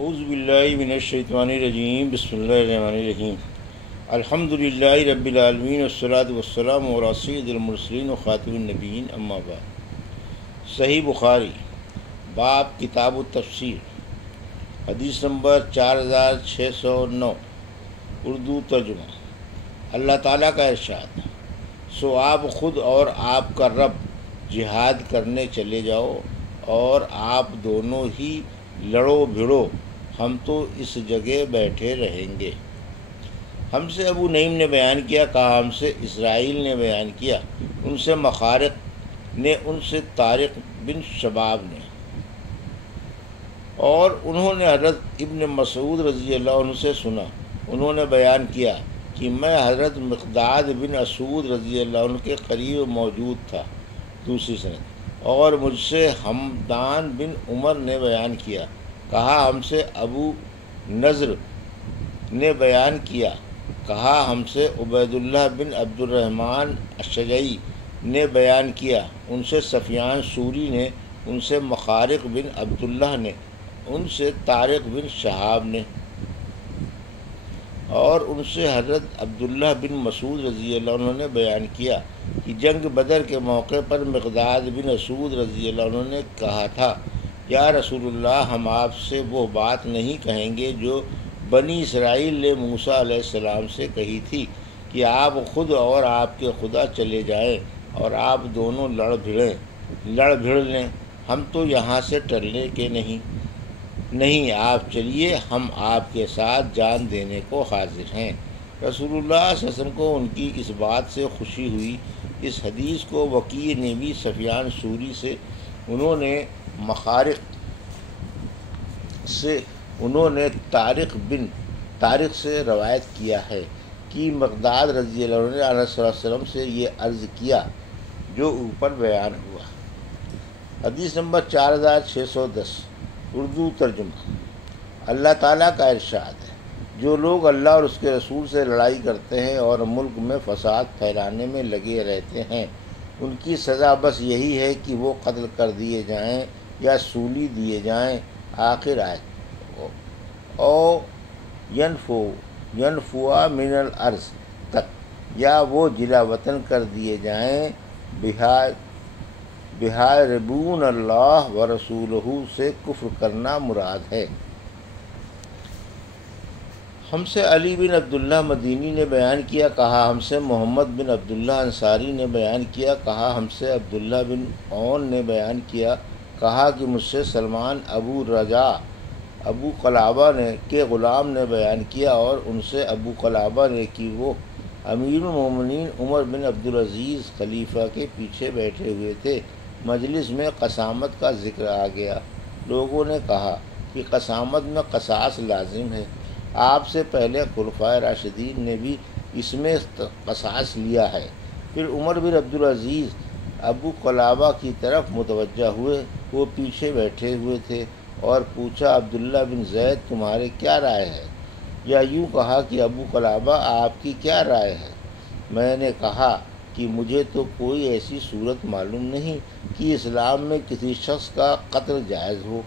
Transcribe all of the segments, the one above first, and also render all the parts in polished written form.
اعوذ باللہ من الشیطان الرجیم بسم اللہ الرحمن الرحیم الحمد للہ رب العالمین والصلاة والسلام علی سید المرسلین و خاتم النبیین اما بعد۔ صحیح بخاری باب کتاب التفسیر، حدیث نمبر 4609، اردو ترجمہ۔ اللہ تعالیٰ کا ارشاد، سو آپ خود اور آپ کا رب جہاد کرنے چلے جاؤ اور آپ دونوں ہی لڑو بھڑو، ہم تو اس جگہ بیٹھے رہیں گے۔ ہم سے ابو نعیم نے بیان کیا، کہا ہم سے اسرائیل نے بیان کیا، ان سے مخارق نے، ان سے طارق بن شباب نے، اور انہوں نے حضرت ابن مسعود رضی اللہ عنہ سے سنا، انہوں نے بیان کیا کہ میں حضرت مقداد بن اسود رضی اللہ عنہ کے قریب موجود تھا۔ دوسری سند، اور مجھ سے حمدان بن عمر نے بیان کیا، کہا ہم سے ابو نضر نے بیان کیا، کہا ہم سے عبید اللہ بن عبد الرحمن الشجعی نے بیان کیا، ان سے سفیان سوری نے، ان سے مخارق بن عبداللہ نے، ان سے طارق بن شہاب نے، اور ان سے حضرت عبداللہ بن مسعود رضی اللہ عنہ نے بیان کیا کہ جنگ بدر کے موقع پر مقداد بن اسود رضی اللہ عنہ نے کہا تھا، یا رسول اللہ، ہم آپ سے وہ بات نہیں کہیں گے جو بنی اسرائیل نے موسیٰ علیہ السلام سے کہی تھی کہ آپ خود اور آپ کے خدا چلے جائیں اور آپ دونوں لڑ بھڑ لیں، ہم تو یہاں سے ٹلنے کے نہیں، آپ چلیے، ہم آپ کے ساتھ جان دینے کو حاضر ہیں۔ رسول اللہ صلی اللہ علیہ وسلم کو ان کی اس بات سے خوشی ہوئی۔ اس حدیث کو وکیع نے بھی سفیان سوری سے، انہوں نے مخارق سے، انہوں نے طارق سے روایت کیا ہے کہ مقداد رضی اللہ عنہ نے علیہ صلی اللہ علیہ وسلم سے یہ عرض کیا جو اوپر بیان ہوا۔ حدیث نمبر 4610، اردو ترجمہ۔ اللہ تعالیٰ کا ارشاد ہے، جو لوگ اللہ اور اس کے رسول سے لڑائی کرتے ہیں اور ملک میں فساد پھیلانے میں لگے رہتے ہیں، ان کی سزا بس یہی ہے کہ وہ قتل کر دیے جائیں یا سولی دیے جائیں، آخر آیت، او ینفوا من الارض تک، یا وہ جلا وطن کر دیے جائیں، بحاربون اللہ و رسولہ سے کفر کرنا مراد ہے۔ ہم سے علی بن عبداللہ مدینی نے بیان کیا، کہا ہم سے محمد بن عبداللہ انصاری نے بیان کیا، کہا ہم سے عبداللہ بن عون نے بیان کیا، کہا کہ مجھ سے سلمان ابو رجا ابو قلابہ کے غلام نے بیان کیا، اور ان سے ابو قلابہ نے کہ وہ امیر المومنین عمر بن عبدالعزیز خلیفہ کے پیچھے بیٹھے ہوئے تھے۔ مجلس میں قسامت کا ذکر آ گیا۔ لوگوں نے کہا کہ قسامت میں قصاص لازم ہے، آپ سے پہلے خلفائے راشدین نے بھی اس میں قصاص لیا ہے۔ پھر عمر بن عبدالعزیز ابو قلابہ کی طرف متوجہ ہوئے، وہ پیچھے بیٹھے ہوئے تھے، اور پوچھا، عبداللہ بن زید تمہارے کیا رائے ہے؟ یا یوں کہا کہ ابو قلابہ آپ کی کیا رائے ہے؟ میں نے کہا کہ مجھے تو کوئی ایسی صورت معلوم نہیں کہ اسلام میں کسی شخص کا قتل جائز ہو،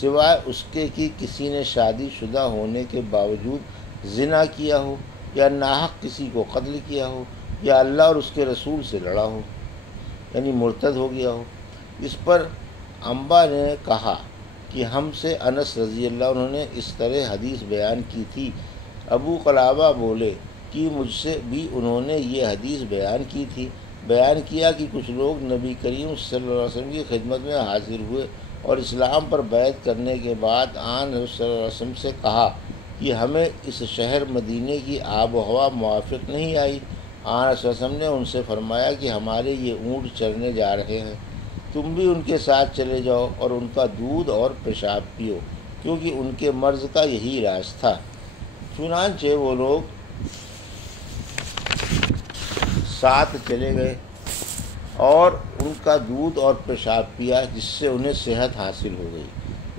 سوائے اس کے کہ کسی نے شادی شدہ ہونے کے باوجود زنا کیا ہو، یا ناحق کسی کو قتل کیا ہو، یا اللہ اور اس کے رسول سے لڑا ہو، یعنی مرتد ہو گیا ہو۔ اس پر انبا نے کہا کہ ہم سے انس رضی اللہ عنہ نے اس طرح حدیث بیان کی تھی۔ ابو قلابہ بولے کہ مجھ سے بھی انہوں نے یہ حدیث بیان کی تھی۔ بیان کیا کہ کچھ لوگ نبی کریم صلی اللہ علیہ وسلم کی خدمت میں حاضر ہوئے اور اسلام پر بیعت کرنے کے بعد آن صلی اللہ علیہ وسلم سے کہا کہ ہمیں اس شہر مدینے کی آب و ہوا موافق نہیں آئی۔ آن صلی اللہ علیہ وسلم نے ان سے فرمایا کہ ہمارے یہ اونٹ چرنے جا رہے ہیں، تم بھی ان کے ساتھ چلے جاؤ اور ان کا دودھ اور پیشاب پیو، کیونکہ ان کے مرض کا یہی علاج تھا۔ چنانچہ وہ لوگ ساتھ چلے گئے اور ان کا دودھ اور پیشاب پیا، جس سے انہیں صحت حاصل ہو گئی۔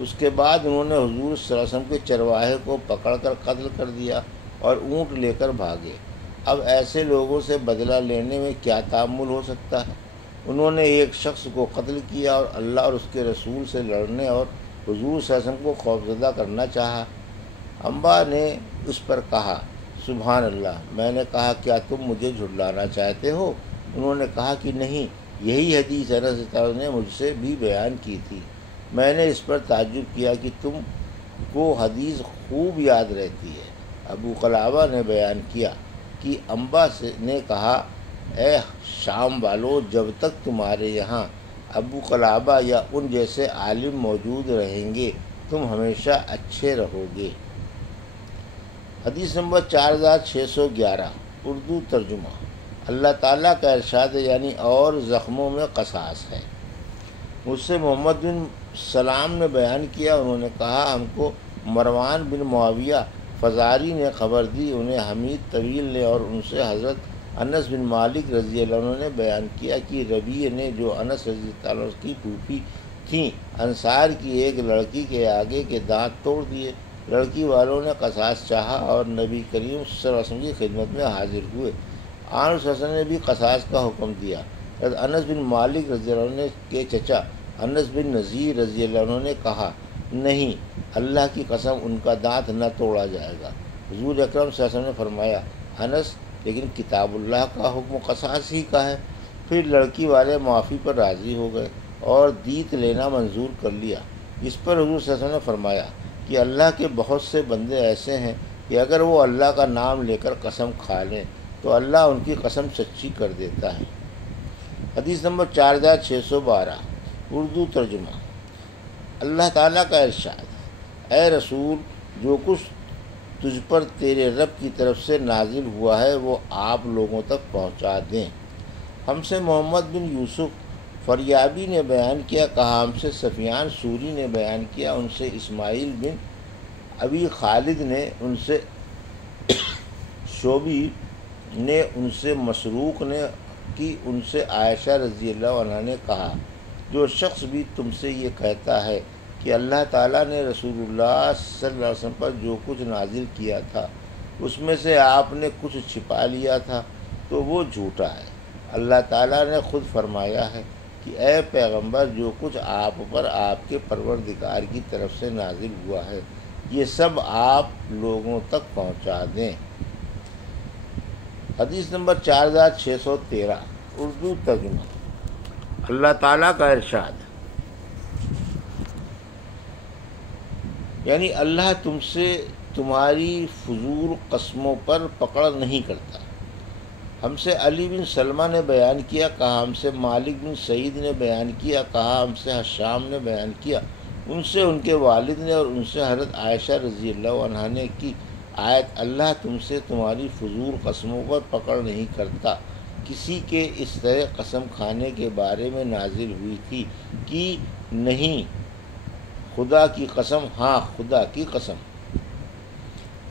اس کے بعد انہوں نے حضور صلی اللہ علیہ وسلم کے چرواہے کو پکڑ کر قتل کر دیا اور اونٹ لے کر بھاگے۔ اب ایسے لوگوں سے بدلہ لینے میں کیا تعامل ہو سکتا ہے؟ انہوں نے ایک شخص کو قتل کیا اور اللہ اور اس کے رسول سے لڑنے اور حضور صلی اللہ علیہ وسلم کو خوفزدہ کرنا چاہا۔ انبا نے اس پر کہا سبحان اللہ۔ میں نے کہا کیا تم مجھے جھٹلانا چاہتے ہو؟ انہوں نے کہا کہ نہیں، یہی حدیث انس نے مجھ سے بھی بیان کی تھی۔ میں نے اس پر تعجب کیا کہ تم کو حدیث خوب یاد رہتی ہے۔ ابو قلابہ نے بیان کیا کہ انبا نے کہا اے شام والو، جب تک تمہارے یہاں ابو قلابہ یا ان جیسے عالم موجود رہیں گے تم ہمیشہ اچھے رہو گے۔ حدیث نمبر 4611 اردو ترجمہ۔ اللہ تعالیٰ کا ارشاد یعنی اور زخموں میں قصاص ہے۔ مجھ سے محمد بن سلام نے بیان کیا، انہوں نے کہا ہم کو مروان بن معاویہ فزاری نے خبر دی، انہیں حمید طویل نے اور ان سے حضرت انس بن مالک رضی اللہ عنہ نے بیان کیا کہ ربیع نے، جو انس رضی اللہ عنہ کی پھوپھی تھیں، انصار کی ایک لڑکی کے آگے کے دانت توڑ دیے۔ لڑکی والوں نے قصاص چاہا اور نبی کریم صلی اللہ علیہ وسلم کی خدمت میں حاضر ہوئے۔ آن صلی اللہ علیہ وسلم نے بھی قصاص کا حکم دیا۔ حضرت انس بن مالک رضی اللہ عنہ کے چچا انس بن نذیر رضی اللہ عنہ نے کہا نہیں، اللہ کی قسم ان کا دانت نہ توڑا جائے گا۔ حضور اکرم صلی اللہ علیہ وسلم نے فرمایا انس، لیکن کتاب اللہ کا حکم قصاص ہی کا ہے۔ پھر لڑکی والے معافی پر راضی ہو گئے اور دیت لینا منظور کر لیا۔ اس پر حضور صلی اللہ علیہ وسلم نے فرمایا کہ اللہ کے بہت سے بندے ایسے ہیں کہ اگر وہ اللہ کا نام لے کر قسم کھا لیں تو اللہ ان کی قسم سچی کر دیتا ہے۔ حدیث نمبر 4612 اردو ترجمہ۔ اللہ تعالیٰ کا ارشاد، اے رسول، جو کچھ تجھ پر تیرے رب کی طرف سے نازل ہوا ہے وہ آپ لوگوں تک پہنچا دیں۔ ہم سے محمد بن یوسف فریابی نے بیان کیا، کہا ہم سے سفیان سوری نے بیان کیا، ان سے اسماعیل بن ابی خالد نے، ان سے شعبی نے، ان سے مسروق نے کی، ان سے عائشہ رضی اللہ عنہا نے کہا جو شخص بھی تم سے یہ کہتا ہے کہ اللہ تعالیٰ نے رسول اللہ صلی اللہ علیہ وسلم پر جو کچھ نازل کیا تھا اس میں سے آپ نے کچھ چھپا لیا تھا تو وہ جھوٹا ہے۔ اللہ تعالیٰ نے خود فرمایا ہے کہ اے پیغمبر، جو کچھ آپ پر آپ کے پروردگار کی طرف سے نازل ہوا ہے یہ سب آپ لوگوں تک پہنچا دیں۔ حدیث نمبر 4613 اردو ترجمہ۔ اللہ تعالیٰ کا ارشاد، یعنی اللہ تم سے تمہاری فضول قسموں پر پکڑ نہیں کرتا۔ ہم سے علی بن سلمہ نے بیان کیا، کہا ہم سے مالک بن سعید نے بیان کیا، کہا ہم سے حشام نے بیان کیا، ان سے ان کے والد نے اور ان سے حضرت عائشہ رضی اللہ عنہا نے کی آیت اللہ تم سے تمہاری فضول قسموں پر پکڑ نہیں کرتا کسی کے اس طرح قسم کھانے کے بارے میں نازل ہوئی تھی کہ نہیں، خدا کی قسم، ہاں خدا کی قسم۔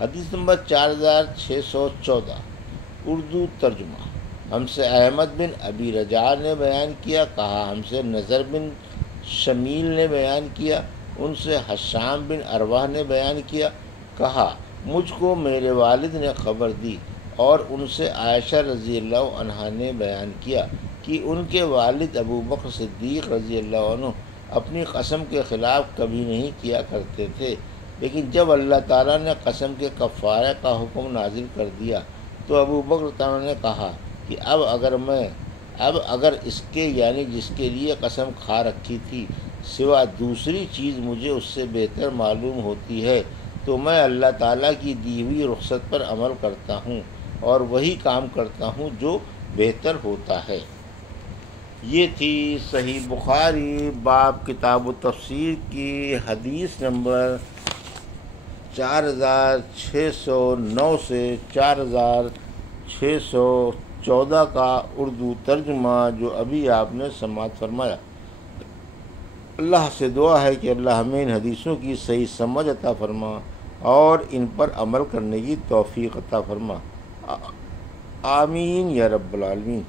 حدیث نمبر 4614 اردو ترجمہ۔ ہم سے احمد بن ابی رجاء نے بیان کیا، کہا ہم سے نضر بن شمیل نے بیان کیا، ان سے حشام بن ارواح نے بیان کیا، کہا مجھ کو میرے والد نے خبر دی، اور ان سے عائشہ رضی اللہ عنہا نے بیان کیا کہ ان کے والد ابو بکر صدیق رضی اللہ عنہ اپنی قسم کے خلاف کبھی نہیں کیا کرتے تھے، لیکن جب اللہ تعالیٰ نے قسم کے کفارے کا حکم نازل کر دیا تو ابو بکر تعالیٰ نے کہا کہ اب اگر اس کے یعنی جس کے لیے قسم کھا رکھی تھی سوا دوسری چیز مجھے اس سے بہتر معلوم ہوتی ہے تو میں اللہ تعالیٰ کی دی ہوئی رخصت پر عمل کرتا ہوں اور وہی کام کرتا ہوں جو بہتر ہوتا ہے۔ یہ تھی صحیح بخاری باب کتاب التفسیر کی حدیث نمبر 4609 سے 4614 کا اردو ترجمہ جو ابھی آپ نے سماعت فرمایا۔ اللہ سے دعا ہے کہ اللہ ہمیں ان حدیثوں کی صحیح سمجھ عطا فرما اور ان پر عمل کرنے کی توفیق عطا فرما، آمین یا رب العالمین۔